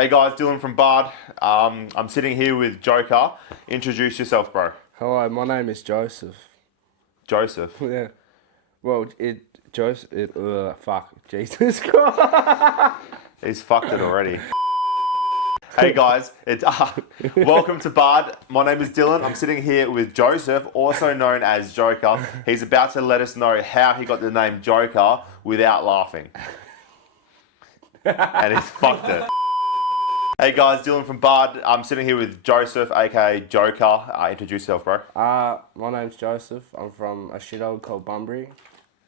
Hey guys, Dylan from Bard. I'm sitting here with JKER. Introduce yourself, bro. Hello, my name is Joseph. Joseph. Yeah. Well, fuck. Jesus Christ. He's fucked it already. Hey guys, it's welcome to Bard. My name is Dylan. I'm sitting here with Joseph, also known as JKER. He's about to let us know how he got the name JKER without laughing. And he's fucked it. Hey guys, Dylan from Bard. I'm sitting here with Joseph, aka JKER. Introduce yourself, bro. My name's Joseph. I'm from a shithole called Bunbury.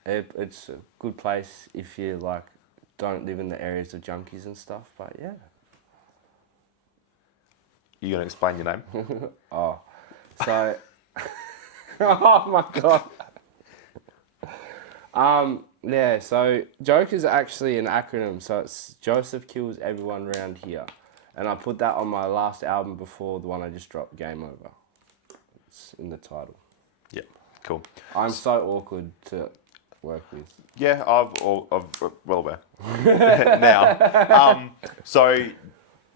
It's a good place if you don't live in the areas of junkies and stuff. But yeah. You gonna explain your name? Oh my god. Yeah. So joke is actually an acronym. So it's Joseph kills everyone around here. And I put that on my last album before the one I just dropped, Game Over. It's in the title. Yeah, cool. I'm so awkward to work with. Yeah, I'm well aware. Now, so a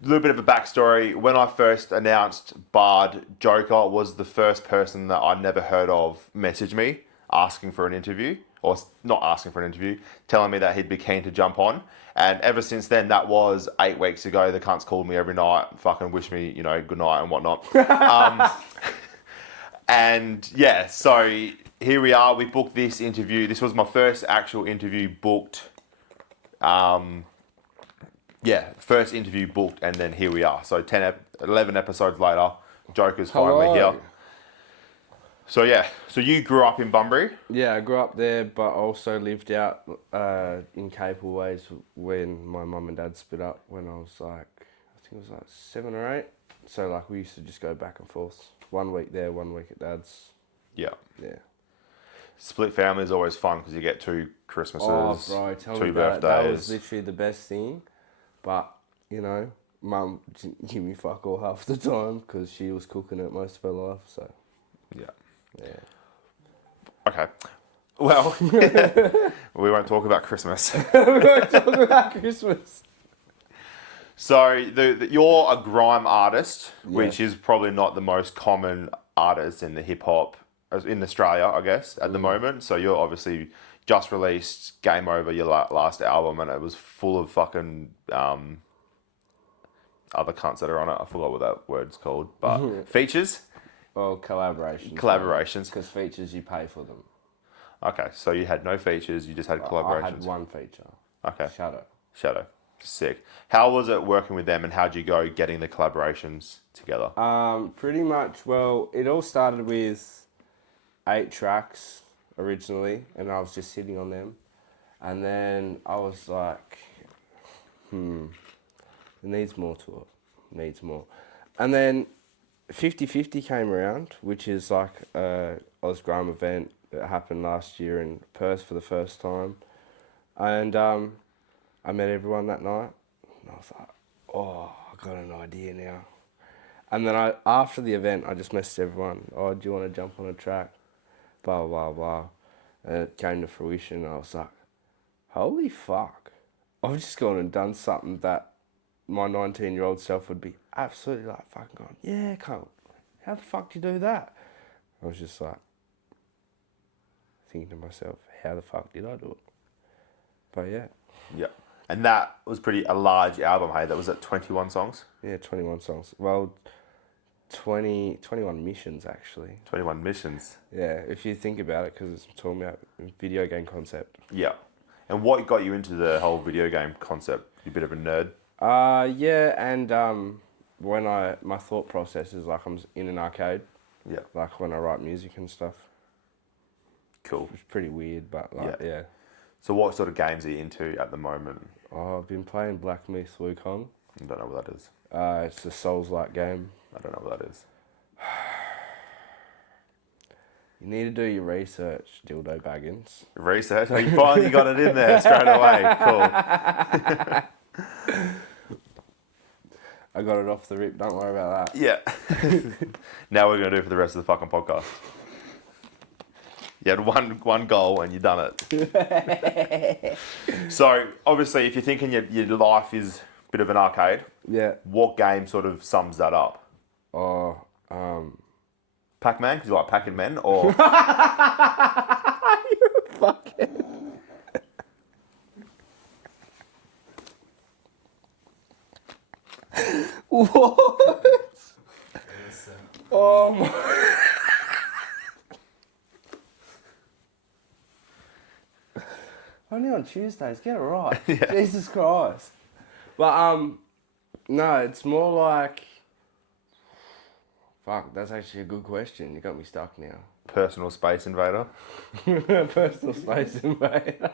little bit of a backstory. When I first announced Bard, JKER was the first person that I'd never heard of message me asking for an interview. Or not asking for an interview, telling me that he'd be keen to jump on. And ever since then, that was 8 weeks ago, the cunt's called me every night, fucking wish me, good night and whatnot. And yeah, so here we are, we booked this interview. This was my first actual interview booked. First interview booked, and then here we are. So 11 episodes later, Joker's finally here. So yeah, so you grew up in Bunbury? Yeah, I grew up there, but also lived out in Capel Ways when my mum and dad split up when I was I think it was 7 or 8. So we used to just go back and forth. 1 week there, 1 week at dad's. Yeah. Yeah. Split family is always fun because you get 2 Christmases, oh, bro, tell 2 me birthdays. That was literally the best thing. But, mum didn't give me fuck all half the time because she was cooking it most of her life, so. Yeah. Yeah. Okay. Well, we won't talk about Christmas. We won't talk about Christmas. So you're a grime artist, which is probably not the most common artist in the hip hop in Australia, I guess, at the moment. So you're obviously just released Game Over, your last album, and it was full of fucking other cunts that are on it. I forgot what that word's called, but features. Well, collaborations. Collaborations. Because features, you pay for them. Okay, so you had no features, you just had collaborations. I had one feature. Okay. Shadow. Sick. How was it working with them, and how'd you go getting the collaborations together? Pretty much, well, it all started with 8 tracks originally, and I was just sitting on them. And then I was like, it needs more to it. Needs more. And then 50/50 came around, which is a Oz Grime event that happened last year in Perth for the first time. And I met everyone that night, and I was like, oh, I got an idea now. And then after the event, I just messaged everyone, oh, do you want to jump on a track? Blah, blah, blah. And it came to fruition, and I was like, holy fuck. I've just gone and done something that my 19-year-old self would be absolutely fucking going, yeah, cunt, how the fuck do you do that? I was just thinking to myself, how the fuck did I do it? But yeah. Yeah. And that was a large album, hey? That was at 21 songs? Yeah, 21 songs. Well, 21 missions, actually. 21 missions? Yeah, if you think about it, because it's talking about video game concept. Yeah. And what got you into the whole video game concept? You a bit of a nerd? Yeah, and when my thought process is I'm in an arcade. Yeah. When I write music and stuff. Cool. It's pretty weird, but yeah. So what sort of games are you into at the moment? Oh, I've been playing Black Myth Wukong. I don't know what that is. It's a Souls-like game. I don't know what that is. You need to do your research, Dildo Baggins. Research? Oh, you finally got it in there straight away. Cool. I got it off the rip, don't worry about that. Yeah. Now we're going to do it for the rest of the fucking podcast. You had one goal and you done it. So, obviously, if you're thinking your life is bit of an arcade. Yeah. What game sort of sums that up? Or Pac-Man, because you like packing men, or fucking. What? Oh my. Only on Tuesdays, get it right. Yeah. Jesus Christ. But no, it's more like fuck, that's actually a good question. You got me stuck now. personal space invader? Personal space invader.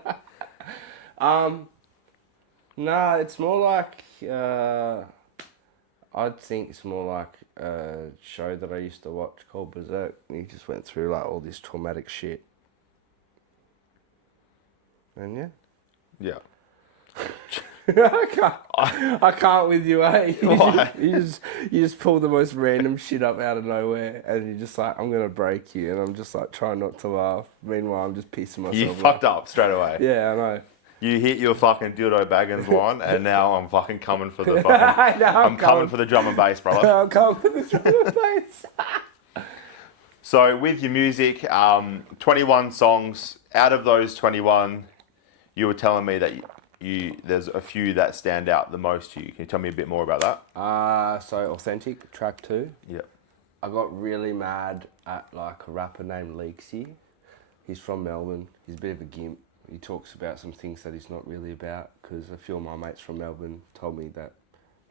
No, it's more like I'd think it's more like a show that I used to watch called Berserk. And he just went through like all this traumatic shit. And yeah. Yeah. I can't with you, eh? Why? You just pull the most random shit up out of nowhere, and you're just like, I'm gonna break you, and I'm just like trying not to laugh. Meanwhile, I'm just pissing myself. You fucked up straight away. Yeah, I know. You hit your fucking dildo baggins line, and now I'm fucking coming for the fucking. I'm coming for the drum and bass, brother. I'm coming for the drum and bass. So with your music, 21 songs. Out of those 21, you were telling me that there's a few that stand out the most to you. Can you tell me a bit more about that? So Authentic, track 2. Yeah. I got really mad at like a rapper named Leaksy. He's from Melbourne. He's a bit of a gimp. He talks about some things that he's not really about because a few of my mates from Melbourne told me that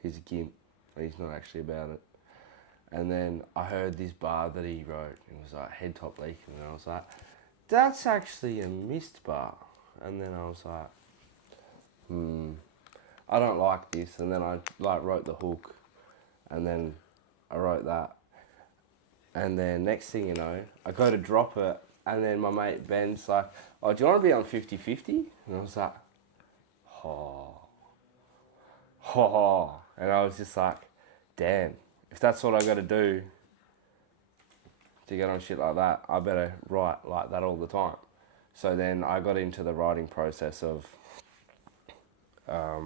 he's a gimp and he's not actually about it. And then I heard this bar that he wrote. It was like head top leaking, and I was like, that's actually a mist bar. And then I was like, I don't like this. And then I like wrote the hook, and then I wrote that. And then next thing you know, I go to drop it, and then my mate Ben's like, oh, do you want to be on 50-50? And I was like, oh. And I was just like, damn, if that's what I got to do to get on shit like that, I better write like that all the time. So then I got into the writing process of, how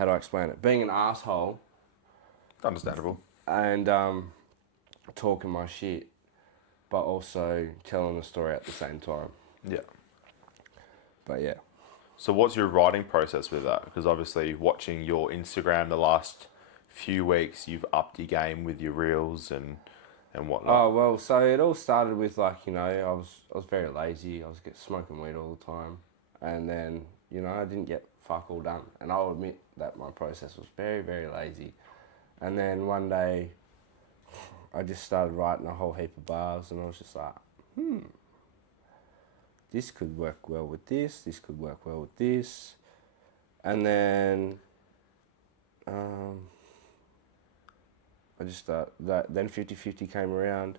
do I explain it? Being an asshole. Understandable. And talking my shit, but also telling the story at the same time. Yeah. But yeah. So what's your writing process with that? Because obviously watching your Instagram the last few weeks, you've upped your game with your reels and whatnot. Oh, well, so it all started with like, you know, I was very lazy. I was smoking weed all the time. And then, you know, I didn't get fuck all done. And I'll admit that my process was very, very lazy. And then one day I just started writing a whole heap of bars, and I was just like, this could work well with this could work well with this. And then I just then 50-50 came around.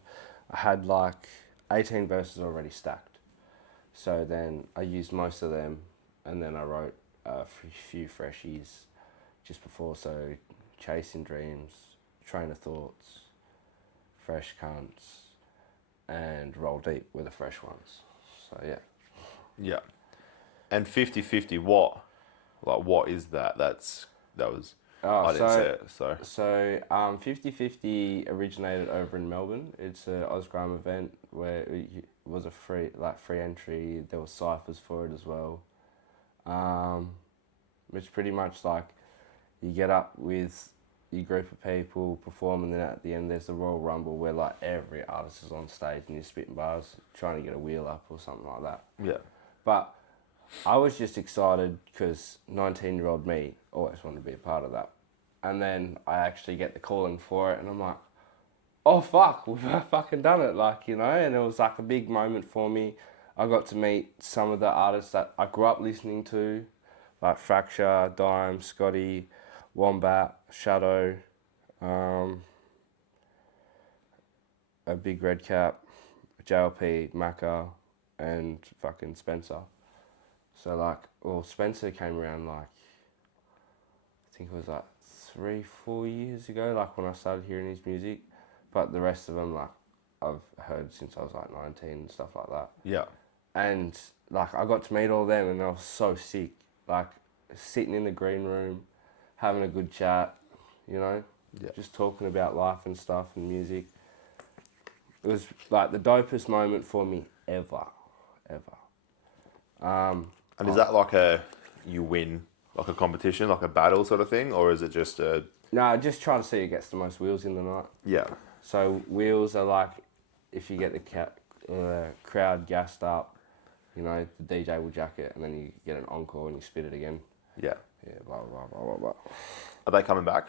I had like 18 verses already stacked. So then I used most of them, and then I wrote a few freshies just before. So Chasing Dreams, Train of Thoughts, Fresh Cunts, and Roll Deep were the fresh ones. So yeah. Yeah. And 50-50, what? Like, what is that? I didn't see it, so. So 50-50 originated over in Melbourne. It's a Oz Grime event where it was a free entry. There were ciphers for it as well. It's pretty much like you get up with your group of people, perform, and then at the end there's the Royal Rumble where like every artist is on stage and you're spitting bars, trying to get a wheel up or something like that. Yeah. But I was just excited because 19-year-old me always wanted to be a part of that. And then I actually get the calling for it, and I'm like, oh fuck, we've fucking done it, like, you know. And it was like a big moment for me. I got to meet some of the artists that I grew up listening to, like Fracture, Dime, Scotty, Wombat, Shadow, a Big Red Cap, JLP, Macca, and fucking Spencer. So like, well, Spencer came around like, I think it was like 3-4 years ago, like when I started hearing his music. But the rest of them, like, I've heard since I was like 19 and stuff like that. Yeah. And like, I got to meet all of them, and I was so sick. Like, sitting in the green room, having a good chat, you know, Yeah. just talking about life and stuff and music. It was like the dopest moment for me ever. And is that like you win like a competition, like a battle sort of thing, or is it just a... No, just trying to see who gets the most wheels in the night. Yeah. So wheels are like if you get the crowd gassed up, you know, the DJ will jack it and then you get an encore and you spit it again. Yeah. Yeah, blah, blah, blah, blah, blah. Are they coming back?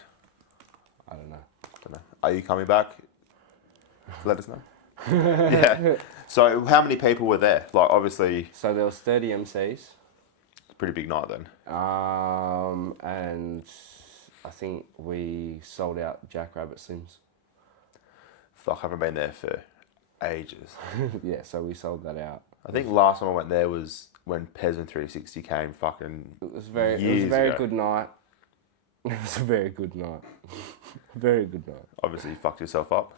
I don't know. Don't know. Are you coming back? Let us know. Yeah. So how many people were there? Like, obviously, So there was 30 MCs. it's a pretty big night then. And I think we sold out Jackrabbit Slims. Fuck, I haven't been there for ages. Yeah, so we sold that out. I think last time I went there was when Pez and 360 came fucking It was a very ago. good night. It was a very good night. Very good night. Obviously, you fucked yourself up.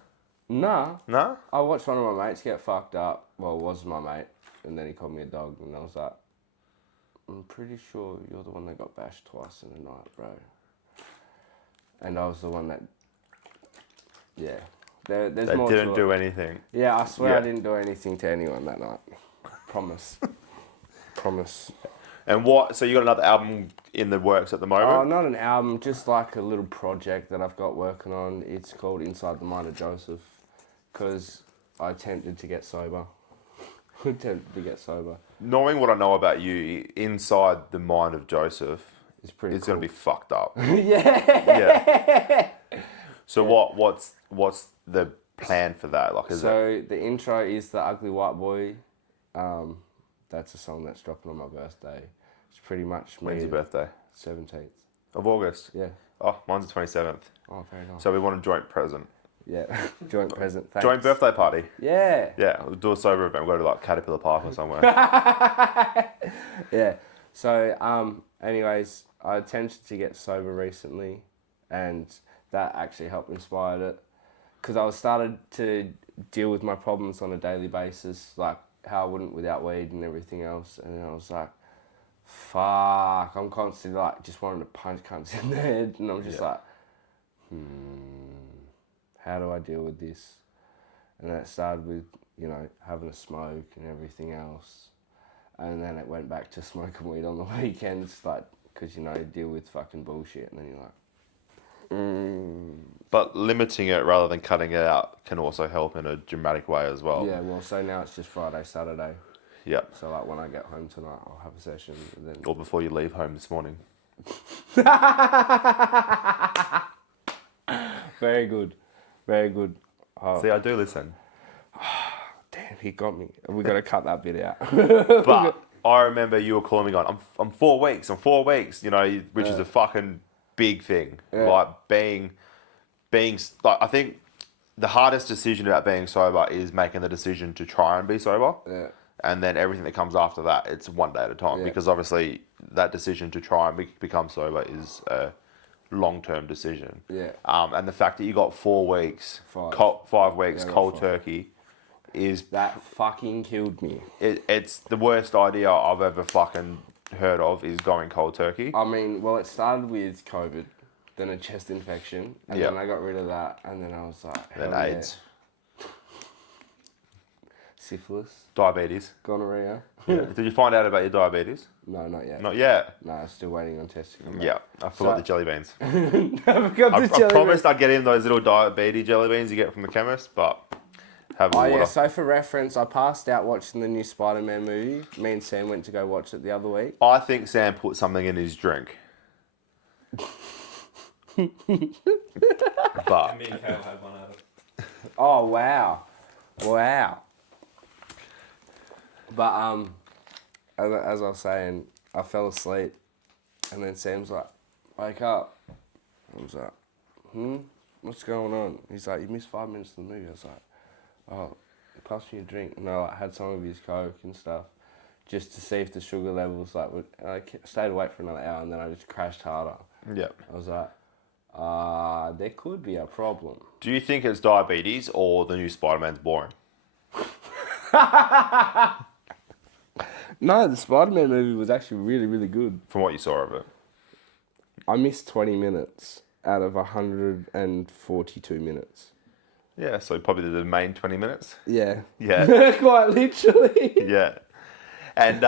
Nah. No? I watched one of my mates get fucked up. Well, it was my mate. And then he called me a dog. And I was like, I'm pretty sure you're the one that got bashed twice in the night, bro. And I was the one that... Yeah. There's They more didn't to do it. anything. Yeah, I swear Yeah. I didn't do anything to anyone that night. Promise. Promise. And what? So you got another album in the works at the Oh, moment? not an album, just like a little project that I've got working on. It's called Inside the Mind of Joseph, because I attempted to get sober. Knowing what I know about you, inside the mind of Joseph, It's pretty it's cool. gonna be fucked up. Yeah. Yeah. So what's the plan for that? Like, is it? So the intro is The Ugly White Boy. That's a song that's dropping on my birthday. It's pretty much me. When's your birthday? 17th. Of August. Yeah. Oh, mine's the 27th. Oh, very nice. So we want a joint present. Yeah. Joint present. Thanks. Joint birthday party. Yeah. Yeah, we'll do a sober event. We'll go to like Caterpillar Park or somewhere. Yeah. So, anyways, I attempted to get sober recently, and that actually helped inspire it. Because I was started to deal with my problems on a daily basis, like how I wouldn't without weed and everything else. And then I was like, fuck, I'm constantly like just wanting to punch cunts in the head. And I'm just like, how do I deal with this? And then it started with, you know, having a smoke and everything else. And then it went back to smoking weed on the weekends, like, because, you know, you deal with fucking bullshit. And then you're like, But limiting it rather than cutting it out can also help in a dramatic way as well. yeah, well, so now it's just Friday, Saturday. Yeah. So, like, when I get home tonight, I'll have a session. And then... Or before you leave home this morning. Very good. Very good. Oh, See, I do listen. damn, he got me. We got to cut that bit out. But I remember you were calling me going, I'm 4 weeks, you know, which is a fucking big thing. Yeah. Like being, like, I think the hardest decision about being sober is making the decision to try and be sober. Yeah. And then everything that comes after that, it's one day at a time. Yeah. Because obviously that decision to try and become sober is a long-term decision. Yeah. And the fact that you got 4 weeks, 5. 5 weeks, Yeah, I got cold 5. turkey, is That fucking killed me. it's the worst idea I've ever fucking heard of, is going cold turkey. I mean, well, it started with COVID, then a chest infection, and Yeah. then I got rid of that, and then I was like, Then hell yeah. AIDS, Syphilis, diabetes. gonorrhea. Yeah. Did you find out about your diabetes? No, not yet. Not yet. No, I'm still waiting on tests to come back. Yeah, I forgot So- the jelly beans. I forgot I the jelly promised I'd get in those little diabetes jelly beans you get from the chemist, but have Oh water. yeah, so for reference, I passed out watching the new Spider-Man movie. Me and Sam went to go watch it the other week. I think Sam put something in his drink. But Me and Kale had one out of. Oh wow, wow. But as I was saying, I fell asleep, and then Sam's like, "Wake up." I was like, what's going on? He's like, "You missed 5 minutes of the movie." I was like, "Oh, pass me a drink." And I had some of his Coke and stuff, just to see if the sugar levels like would. I stayed awake for another hour, and then I just crashed harder. yeah. I was like, there could be a problem. Do you think it's diabetes or the new Spider-Man's boring? No, the Spider-Man movie was actually really, really good. From what you saw of it. I missed 20 minutes out of 142 minutes. Yeah, so probably the main 20 minutes. Yeah. Yeah. Quite literally. Yeah. And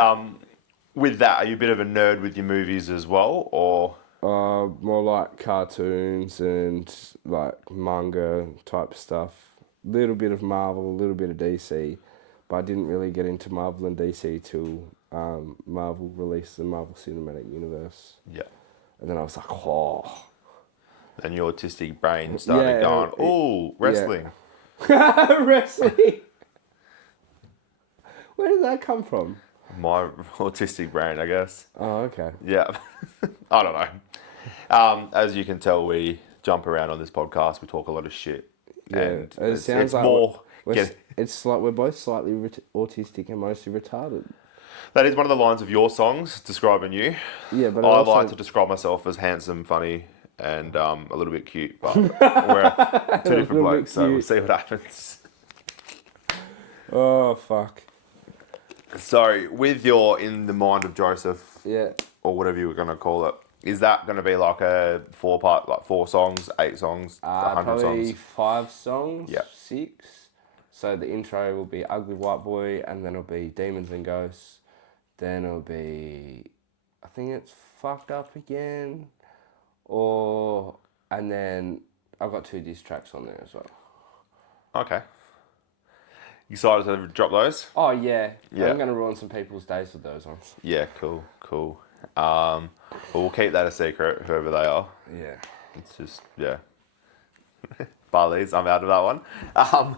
with that, are you a bit of a nerd with your movies as well, or? More like cartoons and like manga type stuff. Little bit of Marvel, a little bit of DC, but I didn't really get into Marvel and DC till Marvel released the Marvel Cinematic Universe, Yeah. and then I was like, oh, And your autistic brain started Yeah, going, oh, wrestling. wrestling. Where did that come from? My autistic brain, I guess. Oh, okay. Yeah. I don't know. As you can tell, we jump around on this podcast. We talk a lot of shit. Yeah, And it sounds it's like more. it's like we're both slightly autistic and mostly retarded. That is one of the lines of your songs describing you. Yeah, but I also, like to describe myself as handsome, funny, and a little bit cute. But we're two different little bit blokes, so we'll cute. see what happens. Oh fuck. So, with your In the Mind of Joseph, Yeah. or whatever you were going to call it, is that going to be like a 4-part, like 4 songs, 8 songs, 100 Probably songs? 5 songs. Yep. 6. So the intro will be Ugly White Boy, and then it'll be Demons and Ghosts. Then it'll be, I think it's Fucked Up Again, and then I've got 2 diss tracks on there as well. Okay. Excited to drop those? Oh yeah. Yeah. I'm gonna ruin some people's days with those ones. Yeah, cool. But we'll keep that a secret, whoever they are. Yeah. It's just, yeah. Barley's, I'm out of that one.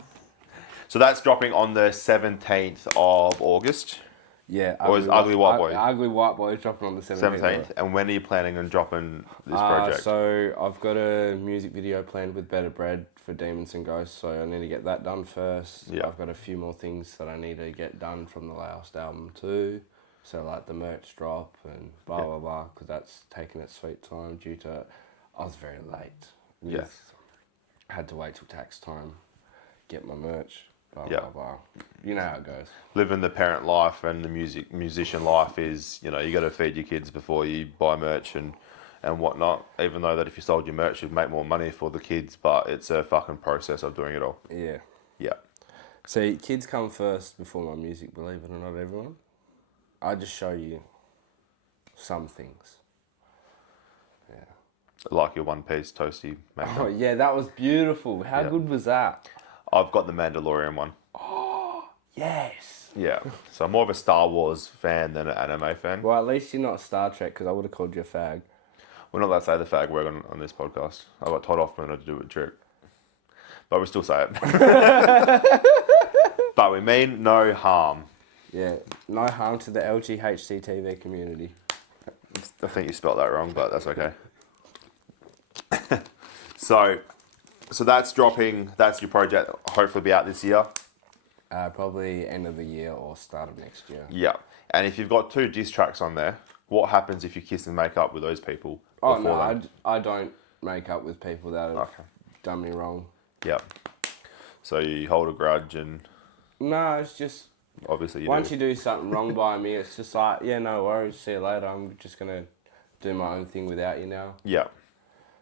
So that's dropping on the 17th of August. Yeah. Or is Ugly White Boy? Ugly White Boy is dropping on the 17th. 17th. And when are you planning on dropping this project? So I've got a music video planned with Better Bread for Demons and Ghosts, so I need to get that done first. Yeah. I've got a few more things that I need to get done from the last album too. So like the merch drop and blah blah blah, because that's taken its sweet time due to I was very late. Yeah. Had to wait till tax time, get my merch. Blah Yeah. blah blah. You know how it goes. Living the parent life and the musician life is, you got to feed your kids before you buy merch and whatnot. Even though that if you sold your merch, you'd make more money for the kids, but it's a fucking process of doing it all. Yeah. Yeah. So kids come first before my music, believe it or not, everyone. I just show you some things. Yeah. Like your One Piece toasty Oh makeup. yeah, that was beautiful. How Yeah. good was that? I've got the Mandalorian one. Yes. Yeah. So I'm more of a Star Wars fan than an anime fan. Well, at least you're not Star Trek, because I would have called you a fag. We're not allowed to say the fag word on this podcast. I got Todd Hoffman to do a trick. But we still say it. But we mean no harm. Yeah. No harm to the LGHCTV community. I think you spelled that wrong, but that's okay. So that's dropping. That's your project. Hopefully be out this year. Probably end of the year or start of next year. Yeah. And if you've got 2 diss tracks on there, what happens if you kiss and make up with those people? Oh before no, them? I don't make up with people that have Okay. done me wrong. Yeah. So you hold a grudge, and No, it's just obviously once you do something wrong by me, it's just like, yeah, no worries, see you later. I'm just gonna do my own thing without you now. Yeah.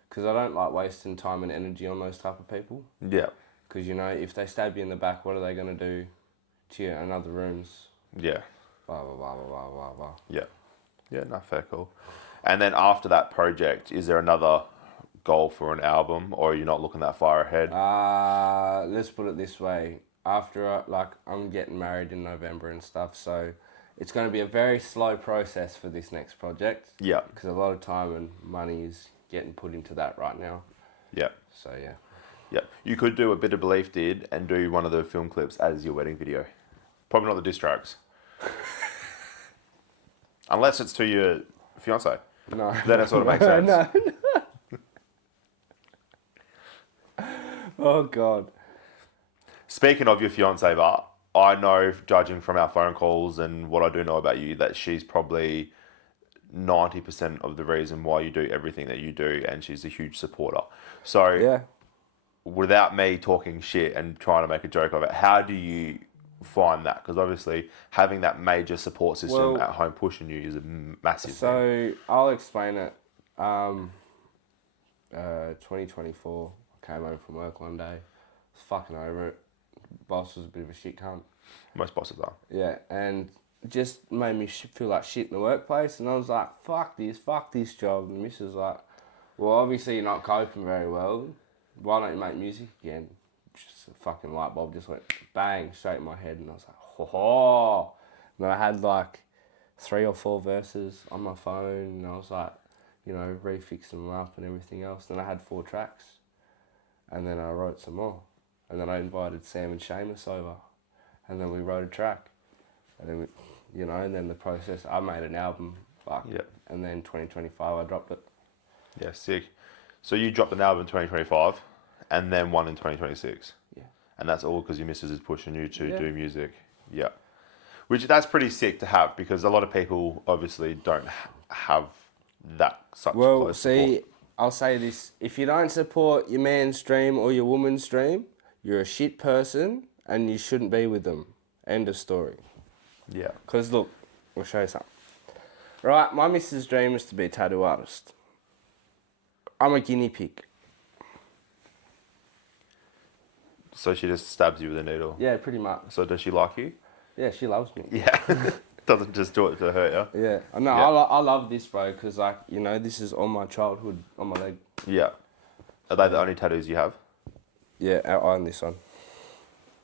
Because I don't like wasting time and energy on those type of people. Yeah. Because, if they stab you in the back, what are they going to do to you in other rooms? Yeah. Blah, blah, blah, blah, blah, blah, blah. Yeah. Yeah, no, fair, cool. And then after that project, is there another goal for an album, or are you not looking that far ahead? Let's put it this way. After, I'm getting married in November and stuff, so it's going to be a very slow process for this next project. Yeah. Because a lot of time and money is getting put into that right now. Yeah. So, yeah. Yeah. You could do a Bit of Belief did and do one of the film clips as your wedding video. Probably not the diss tracks. Unless it's to your fiance. No. Then it sort of makes sense. No. Oh, God. Speaking of your fiance, but I know, judging from our phone calls and what I do know about you, that she's probably 90% of the reason why you do everything that you do, and she's a huge supporter. So, Yeah. without me talking shit and trying to make a joke of it, how do you find that? Because obviously, having that major support system Well, at home pushing you is a massive thing. So I'll explain it 2024, I came home from work one day. I was fucking over it. Boss was a bit of a shit cunt. Most bosses are. Yeah, and just made me feel like shit in the workplace. And I was like, fuck this job. And the missus was like, well, obviously you're not coping very well. Why don't you make music again? Just a fucking light bulb just went bang straight in my head. And I was like, ho. And then I had like 3 or 4 verses on my phone. And I was like, you know, refixing them up and everything else. Then I had 4 tracks. And then I wrote some more. And then I invited Sam and Seamus over. And then we wrote a track. And then, and then the process, I made an album. And then 2025, I dropped it. Yeah, sick. So you dropped an album in 2025 and then one in 2026. Yeah. And that's all because your missus is pushing you to do music. Yeah. That's pretty sick to have because a lot of people obviously don't have that such close support. I'll say this. If you don't support your man's dream or your woman's dream, you're a shit person and you shouldn't be with them. End of story. Yeah. Because look, I'll show you something. Right, my missus' dream is to be a tattoo artist. I'm a guinea pig. So she just stabs you with a needle? Yeah, pretty much. So does she like you? Yeah, she loves me. Yeah. Doesn't just do it to hurt you? Yeah. No, Yeah. I love this, bro, because, this is all my childhood on my leg. Yeah. Are they the only tattoos you have? Yeah, I own this one.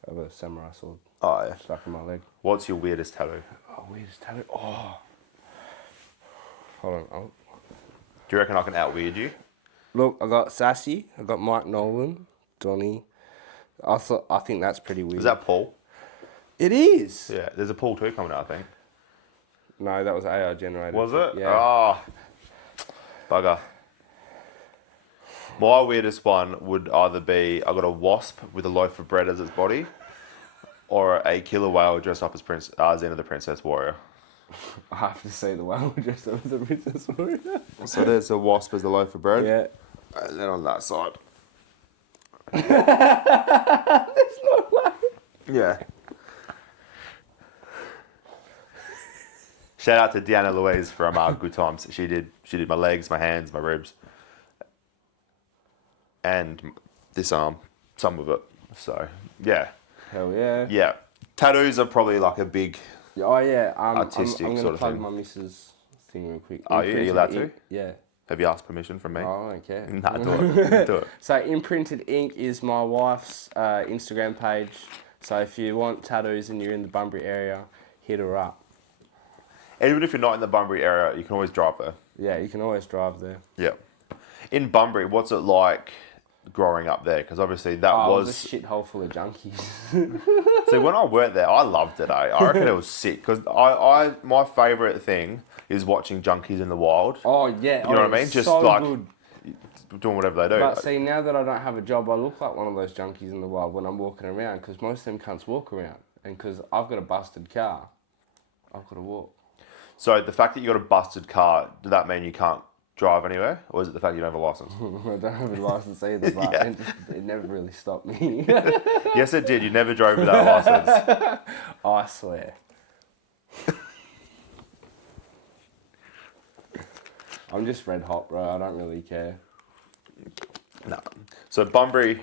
I have a samurai sword Oh, yeah. stuck in my leg. What's your weirdest tattoo? Oh, weirdest tattoo? Oh. Hold on. Do you reckon I can out-weird you? Look, I got Sassy. I got Mike Nolan, Donny. I think that's pretty weird. Is that Paul? It is. Yeah. There's a Paul 2 coming out, I think. No, that was AI generated. Was it? Yeah. Oh. Bugger. My weirdest one would either be I got a wasp with a loaf of bread as its body, or a killer whale dressed up as Xena the Princess Warrior. I have to say the whale dressed up as a princess warrior. So there's a wasp as a loaf of bread. Yeah. And then on that side. There's no way. Yeah. Shout out to Deanna Louise from Good Times. She did my legs, my hands, my ribs, and this arm, some of it. So yeah. Hell yeah. Yeah. Tattoos are probably like a big. Oh yeah. Artistic I'm sort gonna of plug thing. my missus thing real quick. Are you allowed to? Yeah. Have you asked permission from me? Oh, I don't care. Nah, do it. Do it. So Imprinted Ink is my wife's Instagram page. So if you want tattoos and you're in the Bunbury area, hit her up. Even if you're not in the Bunbury area, you can always drive there. Yeah, you can always drive there. Yeah. In Bunbury, what's it like growing up there? Because obviously that It was... was a shithole full of junkies. See, when I worked there, I loved it, I reckon it was sick. Because my favourite thing is watching junkies in the wild. Oh yeah. You know what I mean? Just so like good. doing whatever they do. But see, now that I don't have a job, I look like one of those junkies in the wild when I'm walking around, because most of them cunts walk around. And because I've got a busted car, I've got to walk. So the fact that you got a busted car, does that mean you can't drive anywhere? Or is it the fact you don't have a license? I don't have a license either, but Yeah. it never really stopped me. Yes, it did. You never drove without a license. I swear. I'm just red hot, bro. I don't really care. No. So Bunbury,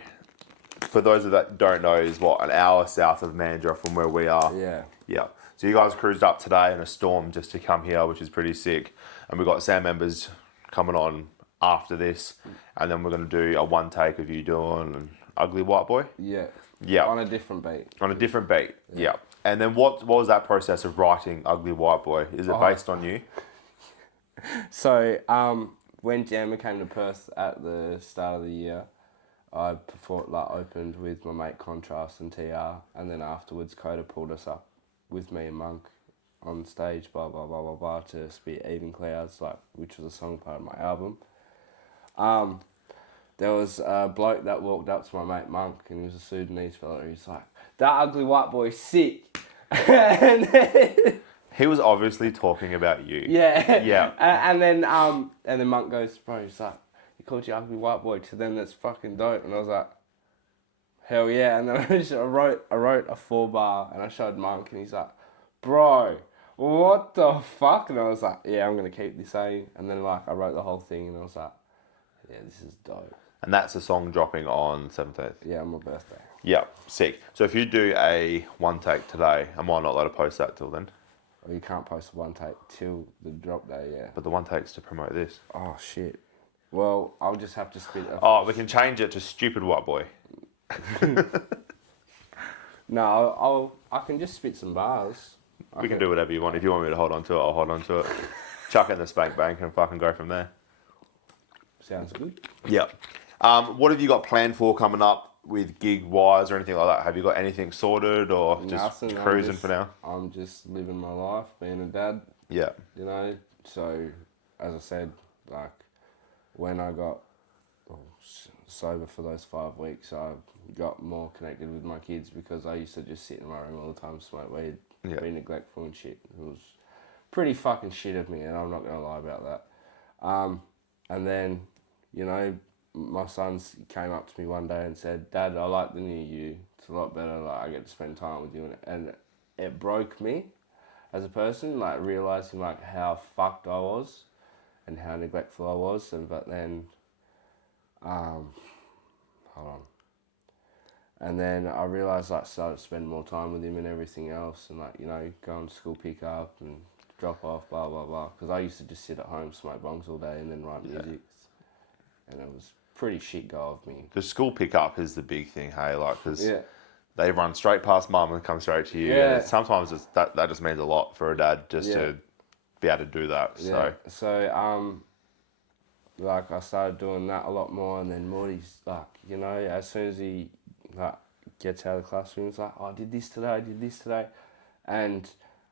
for those that don't know, is what, an hour south of Mandurah from where we are. Yeah. Yeah. So you guys cruised up today in a storm just to come here, which is pretty sick. And we've got Sam members coming on after this. And then we're going to do a one take of you doing an Ugly White Boy. Yeah. Yeah. On a different beat. On a different beat. Yeah. And then what was that process of writing Ugly White Boy? Is it based on you? So, when Jammer came to Perth at the start of the year, I opened with my mate Contrast and TR, and then afterwards Coda pulled us up with me and Monk on stage, blah blah blah blah blah, to spit Even Clouds, which was a song part of my album. There was a bloke that walked up to my mate Monk, and he was a Sudanese fella. He's like, "That Ugly White Boy's sick," and then, He was obviously talking about you. yeah. Yeah. And then Monk goes, "Bro," he's like, "He called you Ugly White Boy. To them, that's fucking dope." And I was like, "Hell yeah!" And then I wrote a 4-bar, and I showed Monk, and he's like, "Bro, what the fuck? And I was like, yeah, I'm going to keep this A. And then, like, I wrote the whole thing and I was like, yeah, this is dope. And that's the song dropping on 17th. Yeah, on my birthday. Yeah, sick. So if you do a one take today, I might not allowed to post that till then. Or you can't post one take till the drop day, yeah. But the one take's to promote this. Oh, shit. Well, I'll just have to spit a... Oh, we can change it to Stupid White Boy. No, I can just spit some bars. We can do whatever you want. If you want me to hold on to it, I'll hold on to it. Chuck it in the spank bank and fucking go from there. Sounds good. Yeah. What have you got planned for coming up with gig wise or anything like that? Have you got anything sorted or just Nothing, cruising for now? I'm just living my life, being a dad, Yeah. you know. So, as I said, like, when I got sober for those 5 weeks, I got more connected with my kids because I used to just sit in my room all the time, smoke weed, Yeah. be neglectful and shit. It was pretty fucking shit of me, and I'm not going to lie about that. And then, you know, my sons came up to me one day and said, Dad, I like the new you. It's a lot better. Like, I get to spend time with you. And it broke me as a person, like, realising, like, how fucked I was and how neglectful I was. But then, hold on. And then I realised, like, started to spend more time with him and everything else. And, like, you know, going to school pick up and drop off, blah, blah, blah. Because I used to just sit at home, smoke bongs all day and then write music. And it was pretty shit go of me. The school pickup is the big thing, hey? Like, because Yeah. they run straight past mum and come straight to you. Yeah. And sometimes that just means a lot for a dad just to be able to do that. Yeah. So, like, I started doing that a lot more. And then Morty's, like, you know, as soon as he, like, gets out of the classroom, he's like, oh, I did this today. And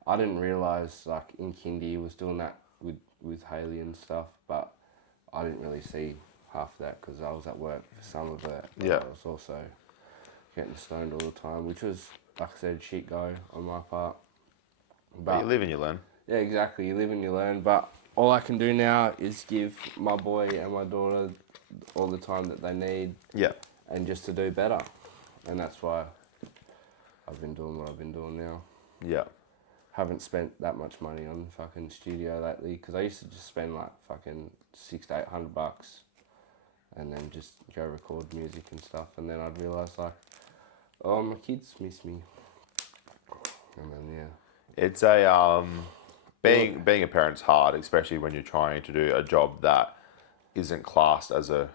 I didn't realise, like, in kindy he was doing that with Haley and stuff. But I didn't really see half of that because I was at work for some of it. But Yeah. I was also getting stoned all the time, which was, like I said, shit go on my part. But you live and you learn. Yeah, exactly. You live and you learn. But all I can do now is give my boy and my daughter all the time that they need. Yeah. And just to do better. And that's why I've been doing what I've been doing now. Yeah. Haven't spent that much money on fucking studio lately because I used to just spend like fucking $600 to $800 and then just go record music and stuff. And then I'd realise, like, oh, my kids miss me. And then, yeah. It's a being a parent's hard, especially when you're trying to do a job that isn't classed as a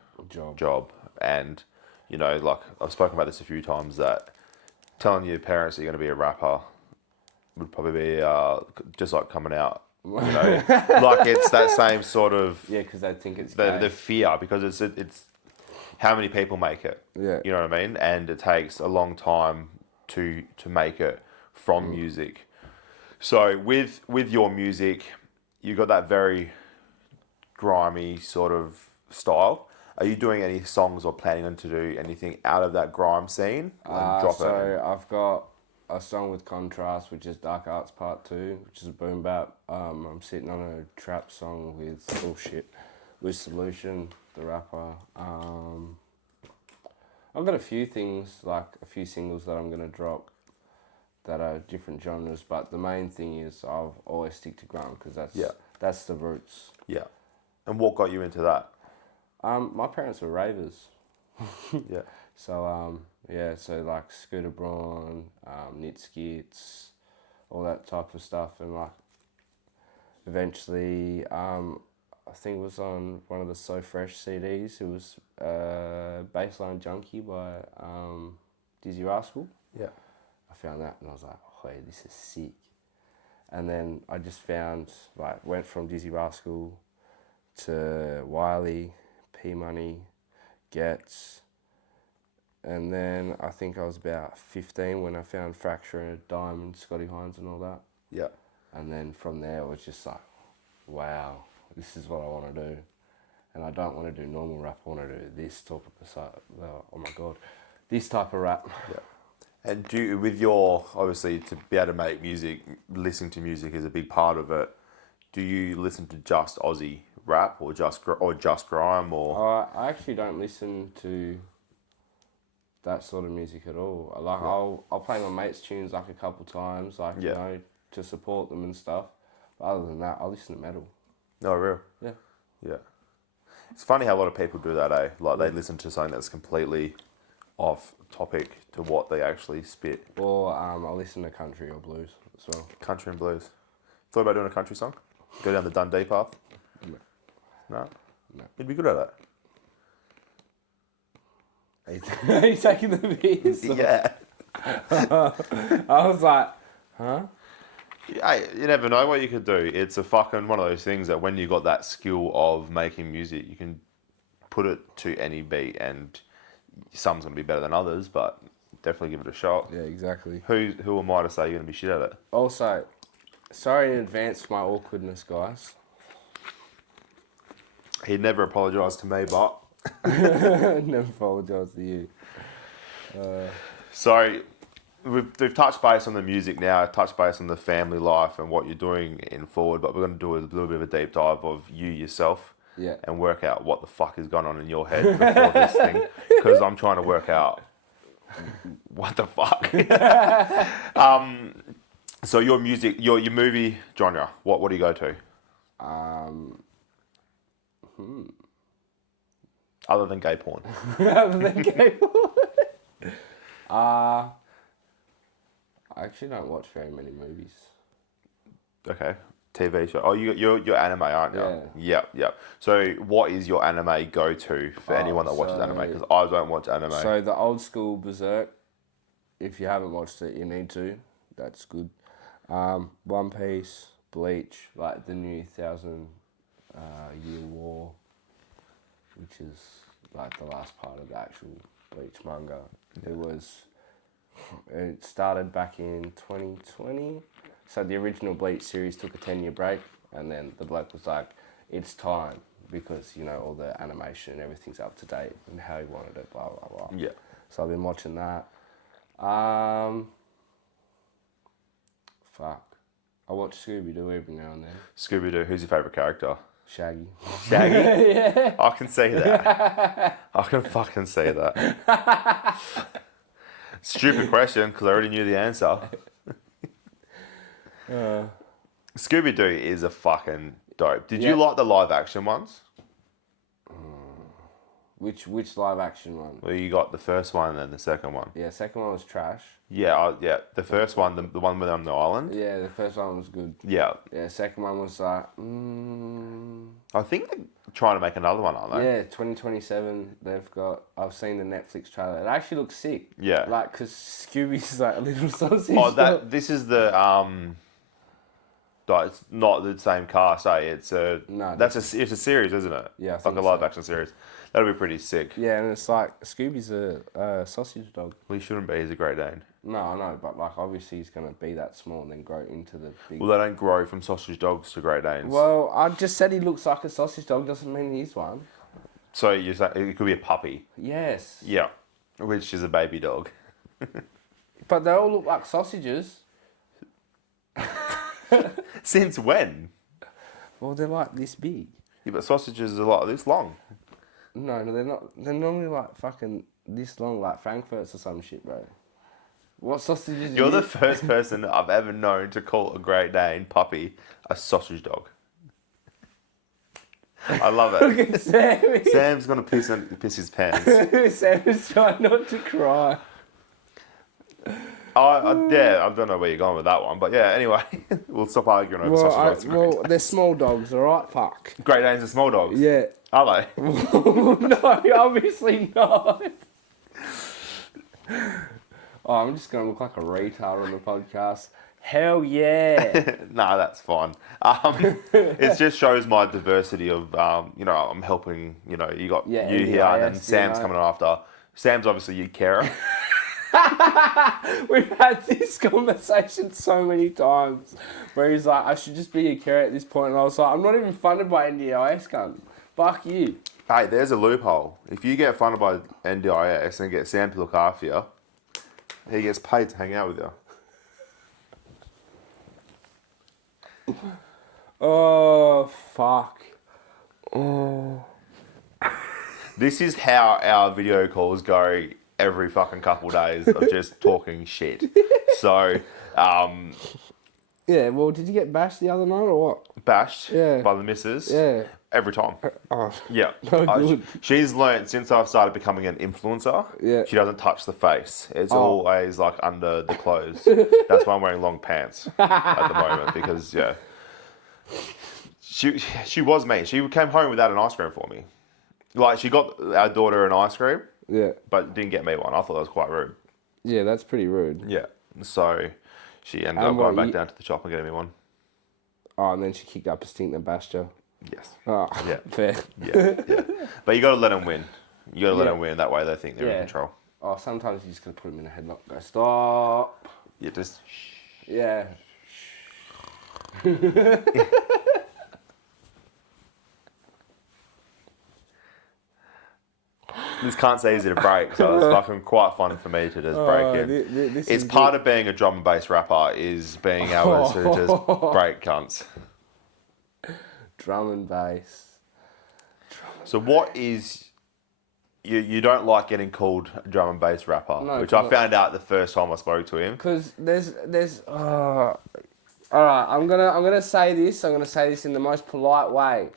job. And you know, like I've spoken about this a few times, that telling your parents that you're going to be a rapper would probably be just like coming out. You know, like it's that same sort of because they think it's the fear, because it's how many people make it. Yeah. You know what I mean? And it takes a long time to make it from music. So with your music, you got that very grimy sort of style. Are you doing any songs or planning on to do anything out of that grime scene? I've got a song with Contrast, which is Dark Arts Part 2, which is a boom bap. I'm sitting on a trap song with Solution, the rapper. I've got a few things, like a few singles that I'm going to drop that are different genres, but the main thing is I'll always stick to grime because that's the roots. Yeah. And what got you into that? My parents were ravers. Yeah. So, so like Scooter Braun, Knit Skits, all that type of stuff. And like, eventually, I think it was on one of the So Fresh CDs. It was Bassline Junkie by Dizzy Rascal. Yeah. I found that and I was like, oh, hey, this is sick. And then I just went from Dizzy Rascal to Wiley, P Money, Getz. And then I think I was about 15 when I found Fracture and Diamond, Scotty Hines and all that. Yeah. And then from there it was just like, wow, this is what I want to do. And I don't want to do normal rap, I want to do this type of, this type of rap. Yeah. And with your, obviously, to be able to make music, listening to music is a big part of it. Do you listen to just Aussie rap or just grime or? I actually don't listen to that sort of music at all. Like I'll play my mates' tunes like a couple times, like you know, to support them and stuff. But other than that, I listen to metal. Oh, real? Yeah. Yeah. It's funny how a lot of people do that, eh? Like, they listen to something that's completely off topic to what they actually spit. Or I listen to country or blues as well. Country and blues. Thought about doing a country song? Go down the Dundee path? No. No? No. You'd be good at Are you taking the piss? that. Yeah. I was like, huh? Hey, you never know what you could do. It's a fucking one of those things that when you got that skill of making music, you can put it to any beat, and some's gonna be better than others, but definitely give it a shot. Yeah, exactly. Who am I to say you're gonna be shit at it? Also, sorry in advance for my awkwardness, guys. He'd never apologise to me, but Never apologise to you. so we've touched base on the music now, touched base on the family life and what you're doing in forward, but we're going to do a little bit of a deep dive of you yourself. Yeah. And work out what the fuck is going on in your head before this thing, because I'm trying to work out what the fuck. So your music, your movie genre, what do you go to? Other than gay porn. Other than gay porn. I actually don't watch very many movies. Okay. TV show. Oh, you're anime, aren't you? Yeah. Yep. So what is your anime go-to for anyone that watches anime? Because I don't watch anime. So the old school Berserk, if you haven't watched it, you need to. That's good. One Piece, Bleach, like the new 1,000-year war, which is like the last part of the actual Bleach manga. It started back in 2020. So the original Bleach series took a 10-year break, and then the bloke was like, it's time, because, you know, all the animation and everything's up to date and how he wanted it, blah, blah, blah. Yeah. So I've been watching that. Fuck. I watch Scooby-Doo every now and then. Scooby-Doo, who's your favourite character? Shaggy. Shaggy? Yeah. I can see that. I can fucking see that. Stupid question, because I already knew the answer. Scooby-Doo is a fucking dope. Did you like the live action ones? Which live action one? Well, you got the first one and then the second one. Yeah, second one was trash. Yeah. The first one, the one with on the island. Yeah, the first one was good. Yeah. Yeah, second one was like, I think they're trying to make another one, aren't they? yeah, 2027. I've seen the Netflix trailer. It actually looks sick. Yeah. Like, cause Scooby's like a little sausage. Oh, this is the no, it's not the same cast, eh? It's a series, isn't it? Yeah, I like think a live so. action series. That'll be pretty sick. Yeah, and it's like Scooby's a sausage dog. Well, he shouldn't be. He's a Great Dane. No, I know, but like obviously he's gonna be that small and then grow into the big. Well, they don't grow from sausage dogs to Great Danes. Well, I just said he looks like a sausage dog. Doesn't mean he's one. So you say it could be a puppy. Yes. Yeah, which is a baby dog. But they all look like sausages. Since when? Well, they're like this big. Yeah, but sausages are like this long. No, they're not. They're normally like fucking this long, like Frankfurts or some shit, bro. What sausages? You're the first person I've ever known to call a Great Dane puppy a sausage dog. I love it. Look at Sam. Sam's gonna piss his pants. Sam is trying not to cry. I don't know where you're going with that one, but yeah. Anyway, we'll stop arguing over sausage dogs. Well, they're small dogs, alright? Fuck. Great Danes are small dogs. Yeah. Are they? No, obviously not. Oh, I'm just gonna look like a retard on the podcast. Hell yeah. Nah, that's fine. It just shows my diversity of, I'm helping, you got you here, and then Sam's coming after. Sam's obviously your carer. We've had this conversation so many times where he's like, I should just be a carer at this point, and I was like, I'm not even funded by NDIS, cunt. Fuck you. Hey, there's a loophole. If you get funded by NDIS and get Sam to look after you, he gets paid to hang out with you. Oh, fuck. Oh. This is how our video calls go every fucking couple days of just talking shit. So, Yeah, well, did you get bashed the other night or what? Bashed Yeah. by the missus. Yeah. Every time. Oh, Yeah. no good. She's learnt since I've started becoming an influencer, Yeah. she doesn't touch the face. It's Oh. always like under the clothes. That's why I'm wearing long pants at the moment because, yeah. She was mean. She came home without an ice cream for me. Like, she got our daughter an ice cream, Yeah. but didn't get me one. I thought that was quite rude. Yeah, that's pretty rude. Yeah. So she ended And up what, going back you- down to the shop and getting me one. Oh, and then she kicked up a stink and bashed her. Yes. Oh, Yeah. fair. Yeah. But you got to let them win. You got to let Yeah. them win. That way they think they're in Yeah. control. Oh, sometimes you just gotta put them in a headlock. Go, stop. You just... Yeah. This can't say easy to break, so it's fucking quite fun for me to just break it. This It's is part of being a drum and bass rapper is being able to just break cunts. drum and bass. So what is... You don't like getting called a drum and bass rapper, No, which I 'cause found out the first time I spoke to him. Because all right, I'm gonna say this. I'm gonna say this in the most polite way.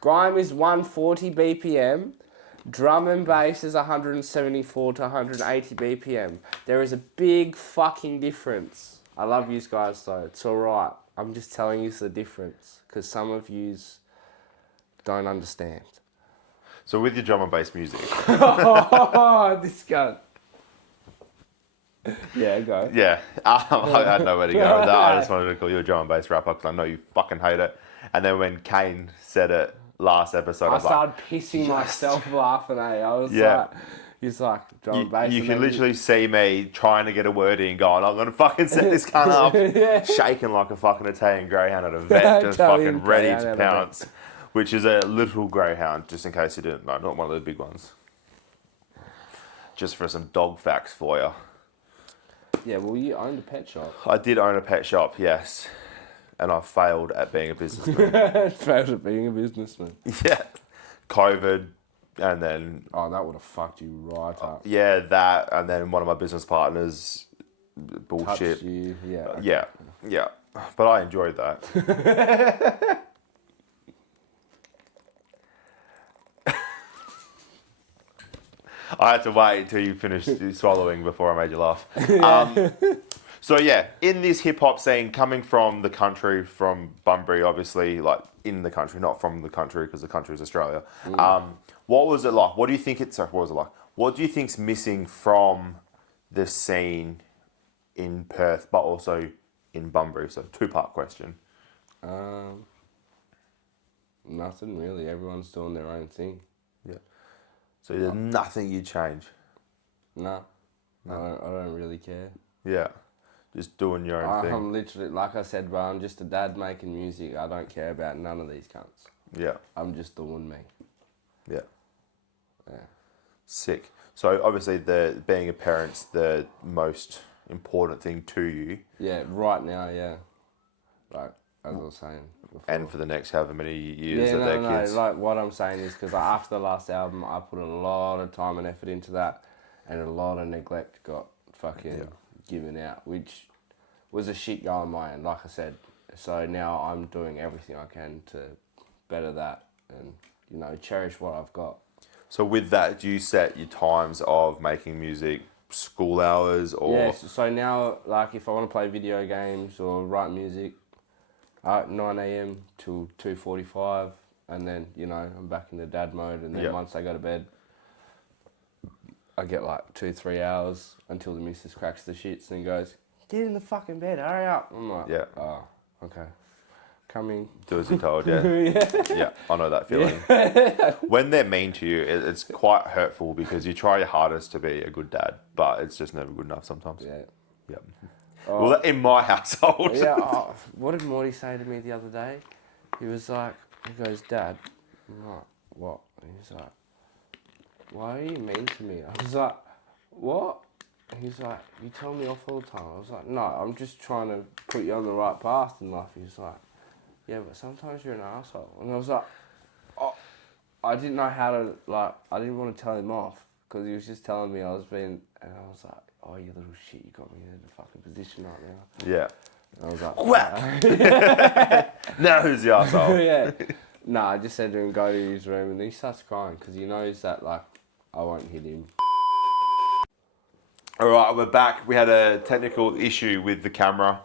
Grime is 140 BPM. Drum and bass is 174 to 180 BPM. There is a big fucking difference. I love you guys though. It's all right. I'm just telling you the difference because some of yous don't understand. So with your drum and bass music, Oh, this guy. Yeah, go. yeah, I had nowhere to go with that. I just wanted to call you a drum and bass rapper because I know you fucking hate it. And then when Kane said it last episode, I I was like, started pissing myself laughing, I was Yeah. like, he's like, drum and bass. you and can then literally see me trying to get a word in, going, I'm gonna fucking set this cunt up, Yeah. shaking like a fucking Italian greyhound at a vet, just Italian fucking ready greyhound to at a vet. pounce. Which is a literal greyhound, just in case you didn't know, not one of the big ones. Just for some dog facts for you. Yeah, well, you owned a pet shop. I did own a pet shop, yes, and I failed at being a businessman. Failed at being a businessman. Yeah, COVID, and then Oh, that would have fucked you right up. yeah, that, and then one of my business partners, bullshit. Touched you, yeah. Yeah, but I enjoyed that. I had to wait until you finished swallowing before I made you laugh. So yeah, in this hip hop scene, coming from the country, from Bunbury, obviously, like in the country, not from the country, because the country is Australia. What was it like? What do you think what was it like? What do you think's missing from the scene in Perth, but also in Bunbury? So two-part question. Nothing really. Everyone's doing their own thing. Yeah. So there's nothing you change. No. I don't really care. Yeah. Just doing your own thing. I'm literally, like I said, bro, I'm just a dad making music. I don't care about none of these cunts. Yeah. I'm just doing me. Yeah. Yeah. Sick. So obviously, being a parent's the most important thing to you, Yeah, right now, yeah. Like, as I was saying before. and for the next however many years Yeah, that they're no, kids. like, what I'm saying is because after the last album, I put a lot of time and effort into that, and a lot of neglect got fucking given out, which was a shit go on my end, like I said. So now I'm doing everything I can to better that and, you know, cherish what I've got. So with that, do you set your times of making music, school hours, or Yeah, so now, like, if I want to play video games or write music, 9 a.m. till 2:45, and then, you know, I'm back in the dad mode, and then Yeah. once I go to bed, I get like 2-3 hours until the missus cracks the shits and goes, get in the fucking bed, hurry up. I'm like, Yeah. oh, okay. Coming. do as you're told? Yeah. Yeah. Yeah, I know that feeling. When they're mean to you, it's quite hurtful because you try your hardest to be a good dad, but it's just never good enough sometimes. Yeah. Yeah. Well, in my household. Yeah, what did Morty say to me the other day? He was like, he goes, Dad, I'm like, what? And he's like, why are you mean to me? I was like, what? And he's like, you tell me off all the time. I was like, no, I'm just trying to put you on the right path in life. He's like, yeah, but sometimes you're an asshole. And I was like, oh, I didn't know how to, like, I didn't want to tell him off because he was just telling me I was being, and I was like, oh, you little shit, you got me in a fucking position right now. Yeah. I was like, Whack! Now who's the asshole? yeah. Nah, I just said to him, go to his room, and he starts crying because he knows that, like, I won't hit him. All right, we're back. We had a technical issue with the camera.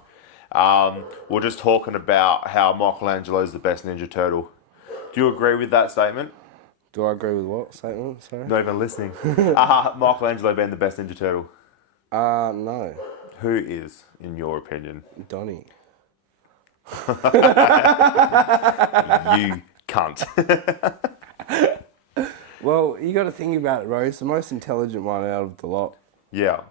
We're just talking about how Michelangelo's the best Ninja Turtle. Do you agree with that statement? Do I agree with what statement? Sorry? Not even listening. Michelangelo being the best Ninja Turtle. No. Who is, in your opinion? Donnie. You cunt. Well, you got to think about it, bro. He's the most intelligent one out of the lot. Yeah,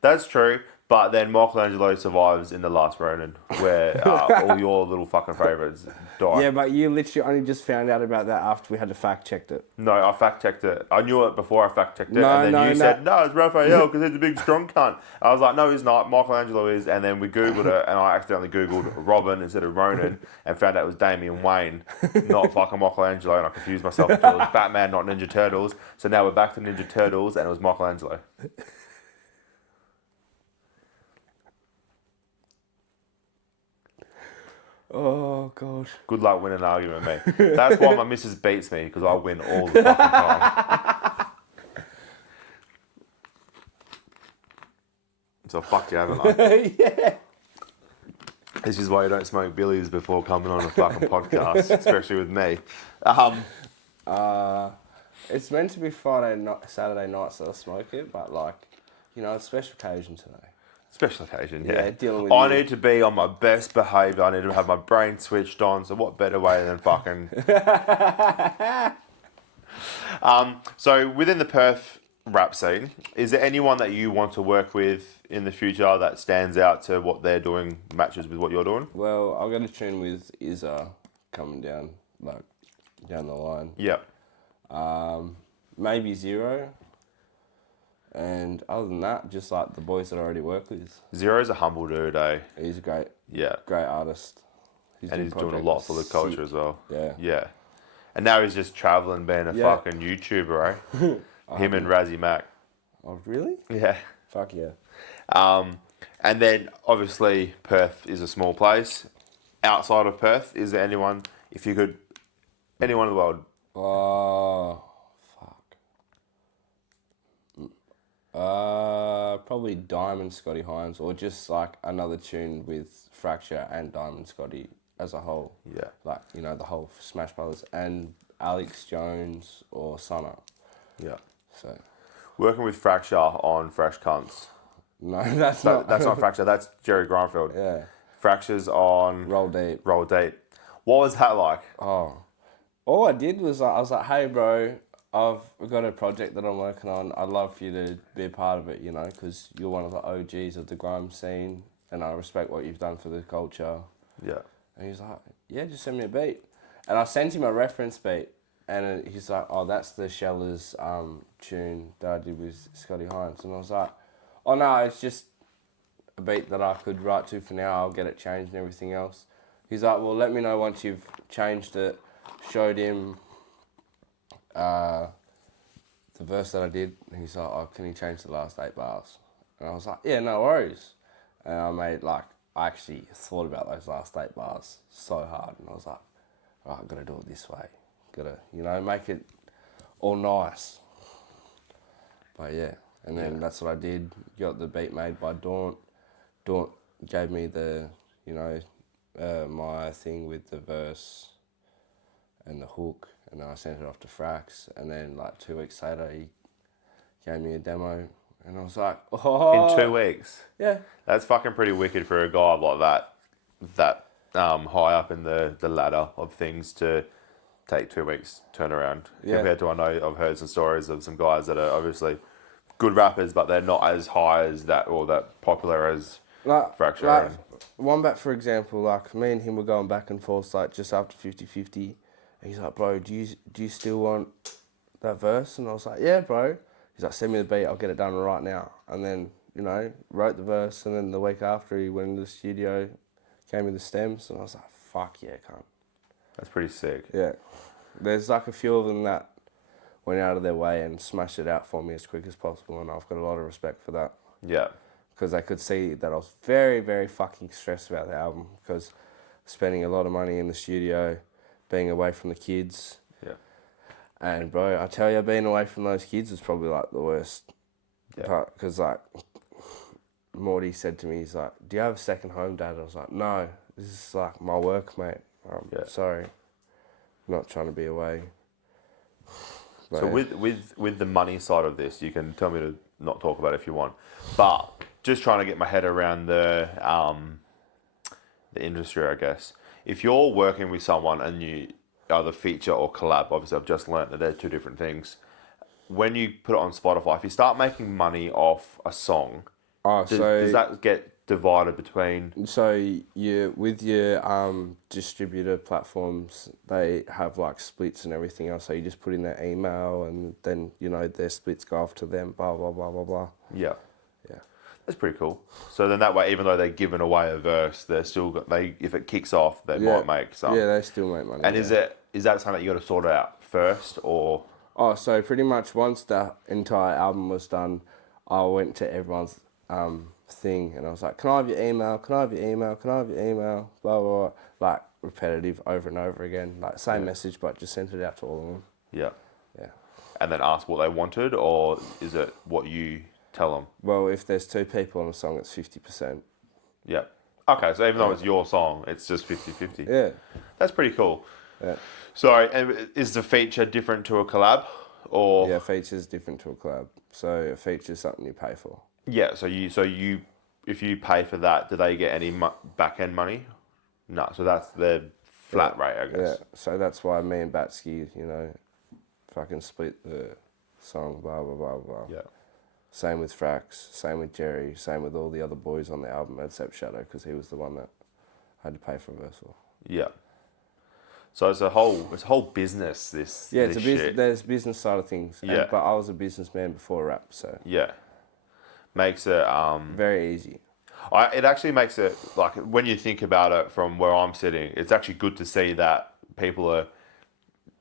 that's true. But then Michelangelo survives in The Last Ronin, where all your little fucking favourites die. Yeah, but you literally only just found out about that after we had to fact check it. No, I fact checked it. I knew it before I fact checked it, No, and then no, you no. said no, it's Raphael because he's a big strong cunt. I was like, no, he's not. Michelangelo is, and then we googled it, and I accidentally googled Robin instead of Ronin, and found out it was Damian Wayne, not fucking Michelangelo, and I confused myself until it was Batman, not Ninja Turtles. So now we're back to Ninja Turtles, and it was Michelangelo. Oh, God. Good luck winning an argument with me. That's why my missus beats me, because I win all the fucking time. So fuck you, haven't I? Yeah. This is why you don't smoke billies before coming on a fucking podcast, especially with me. It's meant to be Saturday night, so I smoke it, but, like, you know, it's a special occasion today. Special occasion, yeah. Yeah, dealing with I you. need to be on my best behaviour. I need to have my brain switched on. So what better way than fucking... So within the Perth rap scene, is there anyone that you want to work with in the future that stands out to what they're doing, matches with what you're doing? Well, I've got a tune with Izza coming down, like, down the line. Yeah. Maybe Zero. And other than that, just like the boys that I already work with. Zero's a humble dude, eh? He's a great Yeah. artist. And he's doing a lot for the culture as well. Yeah. Yeah. And now he's just travelling, being a fucking YouTuber, eh? Him and Razzie Mac. Oh, really? Yeah. Fuck yeah. And then obviously Perth is a small place. Outside of Perth, is there anyone, if you could, anyone in the world? Oh, fuck. Probably Diamond Scotty Hines, or just like another tune with Fracture and Diamond Scotty as a whole. Yeah. Like, you know, the whole Smash Brothers and Alex Jones or Sonna. Yeah. So, Working with Fracture on Fresh Cunts. no, that's not. That's not Fracture, that's Jerry Grindfield. Yeah. Fracture's on Roll Deep. Roll Deep. What was that like? Oh. All I did was I was like, hey, bro, I've got a project that I'm working on. I'd love for you to be a part of it, you know, because you're one of the OGs of the grime scene and I respect what you've done for the culture. Yeah. And he's like, yeah, just send me a beat. And I sent him a reference beat and he's like, oh, that's the Shellers tune that I did with Scotty Hines. And I was like, oh, no, it's just a beat that I could write to for now. I'll get it changed and everything else. He's like, well, let me know once you've changed it. Showed him the verse that I did. And he's like, oh, can you change the last 8 bars? And I was like, yeah, no worries. And I actually thought about those last 8 bars so hard. And I was like, all right, I've got to do it this way. Got to, you know, make it all nice. But yeah, and then that's what I did. Got the beat made by Daunt. Daunt gave me the, you know, my thing with the verse and the hook, and then I sent it off to Frax, and then like 2 weeks later he gave me a demo, and I was like, oh. In 2 weeks? Yeah. That's fucking pretty wicked for a guy like that high up in the ladder of things to take 2 weeks turnaround. Yeah. Compared to, I know I've heard some stories of some guys that are obviously good rappers, but they're not as high as that or that popular as Fracture. Like, Wombat, for example, like me and him were going back and forth like just after 50-50. And he's like, bro, do you still want that verse? And I was like, yeah, bro. He's like, send me the beat, I'll get it done right now. And then, you know, wrote the verse, and then the week after he went into the studio, gave me the stems, and I was like, fuck yeah, cunt. That's pretty sick. Yeah. There's like a few of them that went out of their way and smashed it out for me as quick as possible, and I've got a lot of respect for that. Yeah. because they could see that I was very, very fucking stressed about the album because spending a lot of money in the studio, being away from the kids. Yeah. And bro, I tell you, being away from those kids was probably like the worst part because like Morty said to me, he's like, "Do you have a second home, Dad?" I was like, "No, this is like my work, mate. Sorry, I'm not trying to be away." But So with the money side of this, you can tell me to not talk about it if you want, but just trying to get my head around the industry, I guess. If you're working with someone and you either feature or collab, obviously I've just learnt that they're two different things. When you put it on Spotify, if you start making money off a song, does that get divided between? So you with your distributor platforms, they have like splits and everything else. So you just put in their email, and then their splits go off to them. Blah blah blah blah blah. Yeah. Yeah. That's pretty cool. So then that way, even though they're giving away a verse, they're still if it kicks off, they might make some. Yeah, they still make money. And is that something that you got to sort out first, or? Oh, so pretty much once the entire album was done, I went to everyone's thing and I was like, "Can I have your email? Can I have your email? Can I have your email?" Blah blah blah. Like repetitive over and over again, like same message, but just sent it out to all of them. Yeah. Yeah. And then ask what they wanted, or is it what you tell them? Well, if there's two people on a song, it's 50%. Yeah. Okay, so even though it's your song, it's just 50-50. Yeah. That's pretty cool. Yeah. Sorry, and is the feature different to a collab, or? Yeah, feature's different to a collab. So a feature's something you pay for. Yeah. So you, if you pay for that, do they get any back end money? No. So that's their flat rate, I guess. Yeah. So that's why me and Batsky, fucking split the song. Blah blah blah blah. Yeah. Same with Frax, same with Jerry, same with all the other boys on the album except Shadow because he was the one that had to pay for a verse for. Yeah. So it's a whole business. This it's this a business. shit. There's business side of things. Yeah. But I was a businessman before rap, so Yeah. Makes it very easy. It actually makes it like when you think about it from where I'm sitting, it's actually good to see that people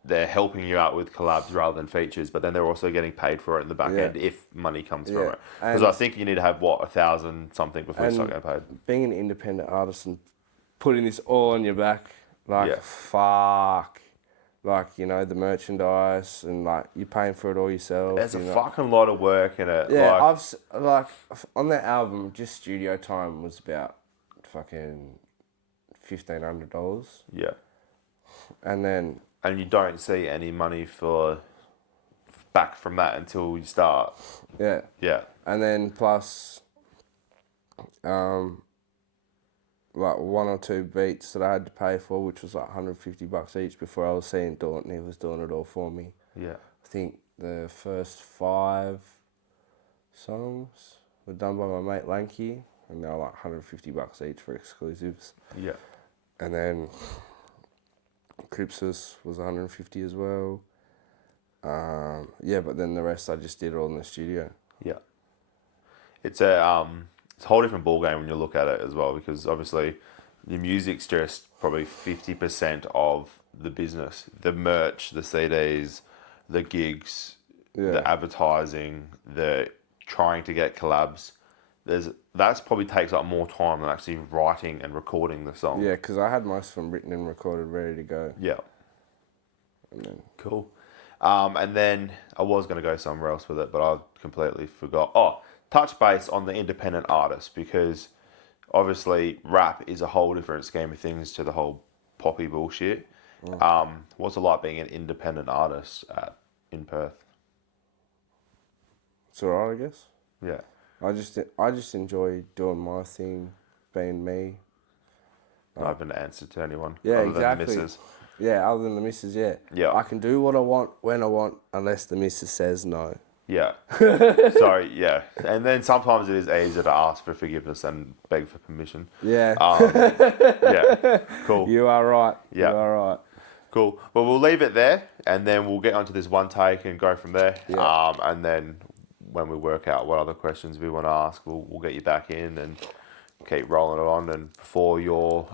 they're helping you out with collabs rather than features, but then they're also getting paid for it in the back end if money comes from it. Because I think you need to have 1,000 something before you start getting paid. Being an independent artist and putting this all on your back, like fuck, like the merchandise and like you're paying for it all yourself. There's a fucking lot of work in it. Yeah, I've on that album, just studio time was about fucking $1,500. Yeah. And you don't see any money back from that until you start. Yeah. Yeah. And then plus, like one or two beats that I had to pay for, which was like $150 each before I was seeing Daunt, and he was doing it all for me. Yeah. I think the first 5 songs were done by my mate Lanky, and they were like $150 each for exclusives. Yeah. And then Cripsus was 150 as well. But then the rest I just did all in the studio. Yeah. It's a whole different ballgame when you look at it as well, because obviously the music's just probably 50% of the business. The merch, the CDs, the gigs, the advertising, the trying to get collabs. That's probably takes up more time than actually writing and recording the song. Yeah, because I had most of them written and recorded, ready to go. Yeah. And then, Cool. And then I was going to go somewhere else with it, but I completely forgot. Oh, touch base on the independent artist, because obviously rap is a whole different scheme of things to the whole poppy bullshit. What's it like being an independent artist in Perth? it's alright, I guess. Yeah. I just enjoy doing my thing, being me. I haven't answered to anyone. Yeah, other exactly. Than the missus. Yeah, other than the missus, yeah. Yeah. I can do what I want when I want, unless the missus says no. Yeah. Sorry, yeah. And then sometimes it is easier to ask for forgiveness and beg for permission. Yeah. Yeah. Cool. You are right. Yeah. You are right. Cool. Well, we'll leave it there, and then we'll get onto this one take and go from there. Yeah. And then when we work out what other questions we want to ask, we'll get you back in and keep rolling it on. And before your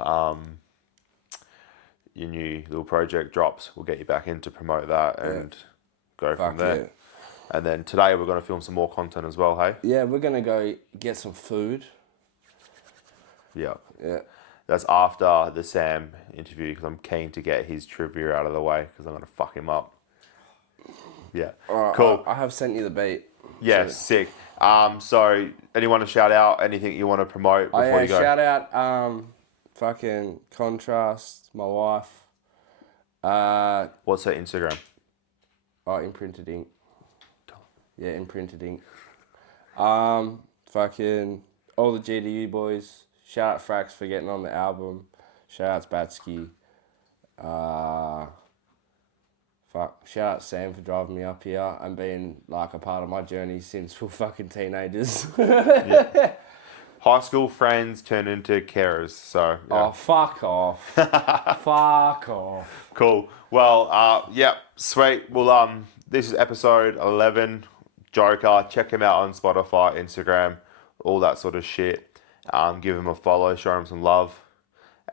new little project drops, we'll get you back in to promote that and go from there. And then today we're going to film some more content as well, hey? Yeah, we're going to go get some food. Yeah. Yeah. That's after the Sam interview because I'm keen to get his trivia out of the way because I'm going to fuck him up. Yeah. Alright, cool. I have sent you the beat. Yeah, sick. So anyone to shout out? Anything you want to promote before you go? Shout out fucking Contrast, my wife. What's her Instagram? Imprinted ink. Yeah, imprinted ink. Fucking all the GDU boys. Shout out Frax for getting on the album. Shout out Batsky. Shout out Sam for driving me up here and being like a part of my journey since we're fucking teenagers. Yeah. High school friends turned into carers, so... Yeah. Oh, fuck off. Fuck off. Cool. Well, yeah, sweet. Well, this is episode 11, JKER. Check him out on Spotify, Instagram, all that sort of shit. Give him a follow, show him some love.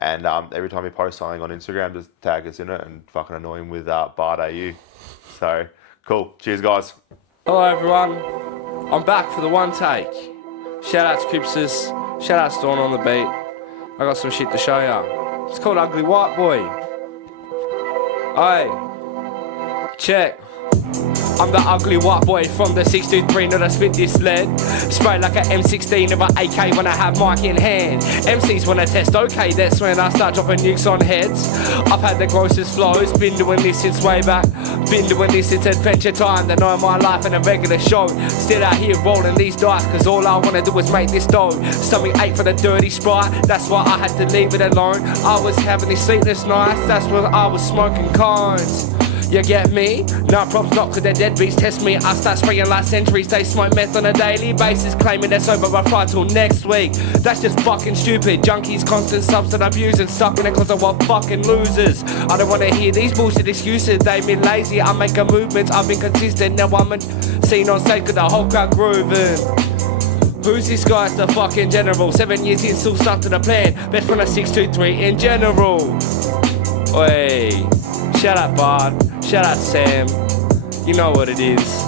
And every time he posts something on Instagram, just tag us in it and fucking annoy him with BardAU. So, cool. Cheers, guys. Hello, everyone. I'm back for the one take. Shout out to Cripses. Shout out to Dawn on the beat. I got some shit to show ya. It's called Ugly White Boy. Hey, check. I'm the ugly white boy from the 623, not I spit this lead. Spray like a M16 of an AK when I have mic in hand. MCs wanna test, okay, that's when I start dropping nukes on heads. I've had the grossest flows, been doing this since way back. Been doing this since Adventure Time, they know my life in a regular show. Still out here rolling these dice, cause all I wanna do is make this dough. Stomach ache for the dirty Sprite, that's why I had to leave it alone. I was having these sleepless nights, that's when I was smoking cones. You get me? No props not cause they're deadbeats test me. I start spraying like centuries. They smoke meth on a daily basis, claiming they're sober but fry till next week. That's just fucking stupid. Junkies, constant substance abuse and sucking it cause of what fucking losers. I don't wanna hear these bullshit excuses. They been lazy, I'm making movements, I've been consistent. Now I'm seen on stage with the whole crowd grooving. Who's this guy? It's the fucking general. 7 years in, still stuck to the plan. Best from a 623 in general. Oi. Shout out Bard, shout out Sam, you know what it is.